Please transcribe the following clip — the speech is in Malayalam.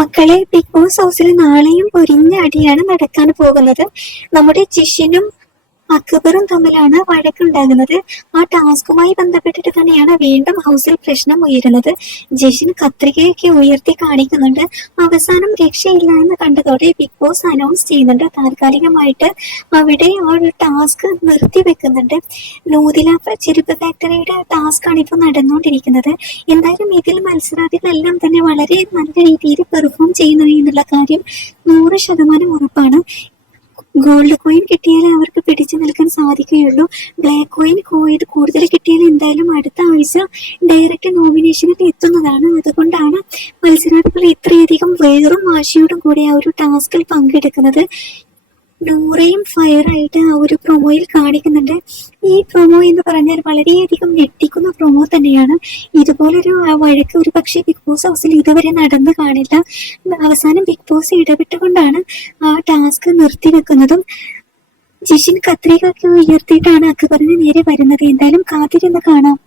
മക്കളെ ബിഗ് ബോസ് ഹൗസിൽ നാളെയും പൊരിഞ്ഞ അടിയാണ് നടക്കാൻ പോകുന്നത്. നമ്മുടെ ജിഷിനും അക്ബറും തമ്മിലാണ് വഴക്കുണ്ടാകുന്നത്. ആ ടാസ്കുമായി ബന്ധപ്പെട്ടിട്ട് തന്നെയാണ് വീണ്ടും ഹൗസിൽ പ്രശ്നം ഉയരുന്നത്. ജഷിൻ കത്രികയൊക്കെ ഉയർത്തി കാണിക്കുന്നുണ്ട്. അവസാനം രക്ഷയില്ല എന്ന് കണ്ടതോടെ ബിഗ് ബോസ് അനൗൺസ് ചെയ്യുന്നുണ്ട്. താൽക്കാലികമായിട്ട് അവിടെ ആ ഒരു ടാസ്ക് നിർത്തിവെക്കുന്നുണ്ട് നൂതില ചെരുപ്പ് ഫാക്ടറിയുടെ ടാസ്ക് ആണ് ഇപ്പോൾ നടന്നുകൊണ്ടിരിക്കുന്നത്. എന്തായാലും ഇതിൽ മത്സരാർത്ഥികളെല്ലാം തന്നെ വളരെ നല്ല രീതിയിൽ പെർഫോം ചെയ്യുന്നു എന്നുള്ള കാര്യം നൂറ് ശതമാനം ഉറപ്പാണ്. ഗോൾഡ് കോയിൻ കിട്ടിയാലേ അവർക്ക് പിടിച്ചു നിൽക്കാൻ സാധിക്കുകയുള്ളൂ. ബ്ലാക്ക് കോയിൻ കോയിൻ കൂടുതൽ കിട്ടിയാൽ എന്തായാലും അടുത്ത ആഴ്ച ഡയറക്റ്റ് നോമിനേഷനിൽ എത്തുന്നതാണ്. അതുകൊണ്ടാണ് മത്സരാർത്ഥികൾ ഇത്രയധികം വേറും വാശിയോടും കൂടി ആ ഒരു ടാസ്കിൽ പങ്കെടുക്കുന്നത്. നൂറയും ഫയറായിട്ട് ആ ഒരു പ്രൊമോയിൽ കാണിക്കുന്നുണ്ട്. ഈ പ്രൊമോ എന്ന് പറഞ്ഞാൽ വളരെയധികം ഞെട്ടിക്കുന്ന പ്രൊമോ തന്നെയാണ്. ഇതുപോലൊരു വഴക്ക് ഒരു പക്ഷേ ബിഗ് ബോസ് ഹൗസിൽ ഇതുവരെ നടന്നു കാണില്ല. അവസാനം ബിഗ് ബോസ് ഇടപെട്ടുകൊണ്ടാണ് ആ ടാസ്ക് നിർത്തിവെക്കുന്നതും. ജിഷിൻ കത്രിക ഒക്കെ ഉയർത്തിയിട്ടാണ് അക്ബറിന് നേരെ വരുന്നത്. എന്തായാലും കാത്തിരുന്ന് കാണാം.